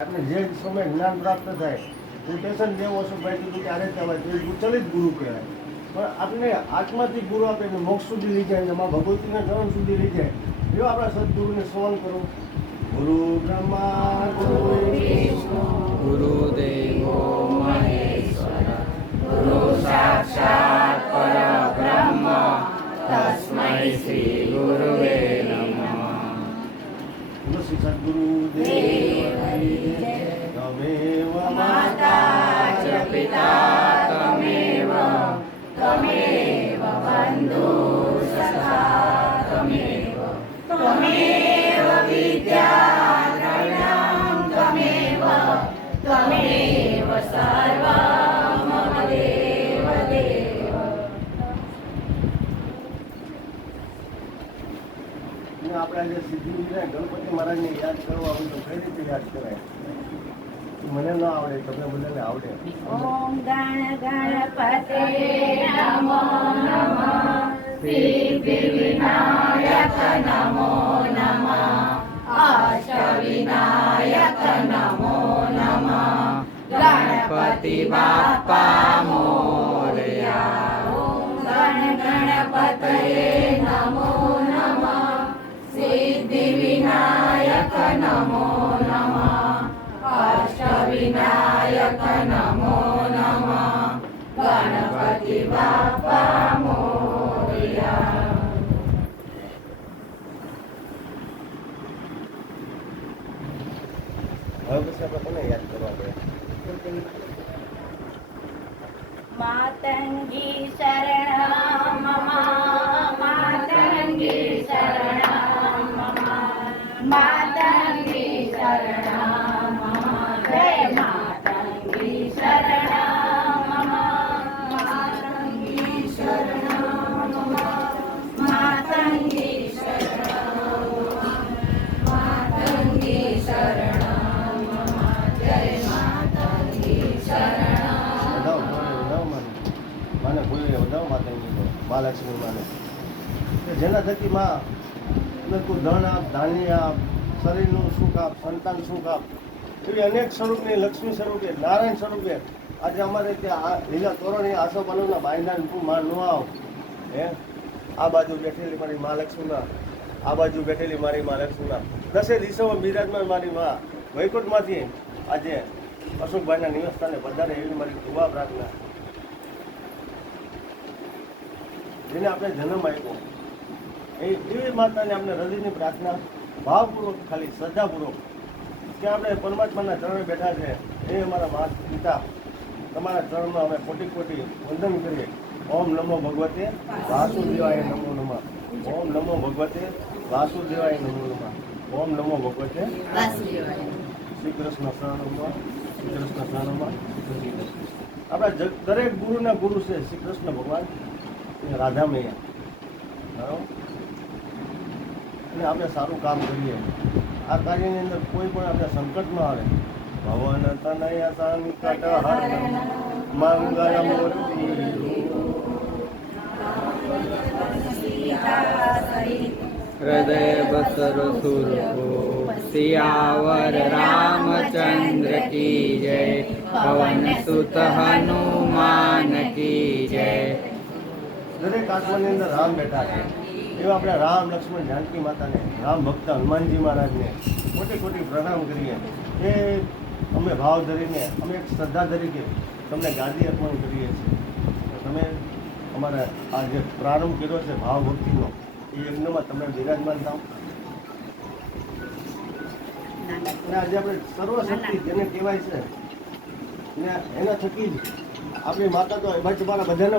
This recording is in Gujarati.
આપણે જે સમય જ્ઞાન પ્રાપ્ત થાય ટેશન જેવો અશોકભાઈ કીધું કે આરે કહેવાય તો એ ચલિત ગુરુ કહેવાય. પણ આપણે આત્માથી ગુરુ આપે એટલે મોક્ષ સુધી લઈ જાય, એમાં ભગવતીના ચરણ સુધી લઈ જાય એવો આપણા સદગુરુને સ્મરણ કરો. ગુરુ બ્રહ્મા ગુરુ વિષ્ણુ ગુરુદેવો મહેશ્વર ગુરુ સાક્ષાત પરબ્રહ્મ તસ્મૈ શ્રી ગુરુવે નમઃ. શ્રી સદગુરુદેવ તમેવ માતા ચ પિતા તમેવ તમેવ બંધુ સખા તમેવ ત્વમેવ વિદ્યાદ્રવિણં ત્વમેવ ત્વમેવ સર્વં મમ દેવ દેવ. આપણા જે સિદ્ધિ ગણપતિ મહારાજને યાદ કરવા હોય તો કઈ રીતે યાદ કરાય? મને ન આવડે, તમને બધાને આવડે. ઓમ ગણ ગણપતે નમો નમઃ સિદ્ધિ વિનાયક નમો નમઃ અષ્ટવિનાયક નમો નમઃ ગણપતિ બાપ્પા મોરયા. ઓમ ગણ ગણપતે નમો નમઃ સિદ્ધિ વિનાયક નમો નમઃ અષ્ટવિનાયક નમો નમઃ ગણપતિ બાપ્પા મોરયા. હવે પછી આપણે કોને યાદ કરવા પડે? માતંગી શરણં મમ માતંગી શરણં મમ માતંગી શરણં મમ જય માતંગી શરણં મમ માતંગી શરણં મમ માતંગી શરણં માતંગી શરણં મમ જય માતંગી શરણં. માને ભૂલી વધાવો માતાજી મહાલક્ષ્મી માને કે જેના થકી માં તું ધન આપ, ધાન્ય આપ, શરીરનું સુખ આપ, સંતાન સુખ આપ, એવી અનેક સ્વરૂપની લક્ષ્મી સ્વરૂપે, નારાયણ સ્વરૂપે આજે અમારે ત્યાં લીલા તોરણી આસોપાલવના બાયના તું માં ન આવ હે. આ બાજુ બેઠેલી મારી મહાલક્ષ્મીમાં, આ બાજુ બેઠેલી મારી મહાલક્ષ્મીમાં, દસે દિશામાં બિરાજમાન મારી માં વૈકુંઠમાંથી આજે અશોકભાઈના નિવાસસ્થાને પધારે એવી મારી કૃપા પ્રાર્થના. જેને આપણે જન્મ આપ્યો એવી માતાને આપણે હૃદયની પ્રાર્થના ભાવપૂર્વક, ખાલી શ્રદ્ધાપૂર્વક કે આપણે પરમાત્માના ચરણે બેઠા છે એ અમારા માતા પિતા, તમારા ચરણમાં અમે કોટી કોટી વંદન કરીએ. ઓમ નમો ભગવતે વાસુદેવાય નમો નમઃ. ઓમ નમો ભગવતે વાસુદેવાય નમો નમઃ. ઓમ નમો ભગવતે વાસુદેવાય. શ્રી કૃષ્ણ શરણમાં, શ્રી કૃષ્ણ શરણમાં. આપણા દરેક ગુરુના ગુરુ છે શ્રી કૃષ્ણ ભગવાન, રાધા મૈયા. બરાબર? અને આપણે સારું કામ કરીએ, આ કાર્યની અંદર કોઈ પણ આપણે સંકટ ન આવે. ભવન તનય સંકટ હરણ મંગલ મૂર્તિ હૃદય બસર સુરભો સિયાવર રામચંદ્ર કી જય પવન સુત હનુમાન કી જય. દરેક આત્માની અંદર રામ બેઠા છે એવા આપણે રામ, લક્ષ્મણ, જાનકી માતાને, રામ ભક્ત હનુમાનજી મહારાજને કોટી કોટી પ્રણામ કરીએ. એ અમે ભાવ ધરીને, અમે એક શ્રદ્ધા તરીકે તમને ગાદી અર્પણ કરીએ છીએ. તમે અમારા આ જે પ્રારંભ કર્યો છે ભાવ ભક્તિનો, એ યજ્ઞમાં તમે બિરાજમાન થાવ. અને આજે આપણે સર્વશક્તિ જેને કહેવાય છે ને એના થકી જ આપણી માતા તો એમાં તમારા બધાને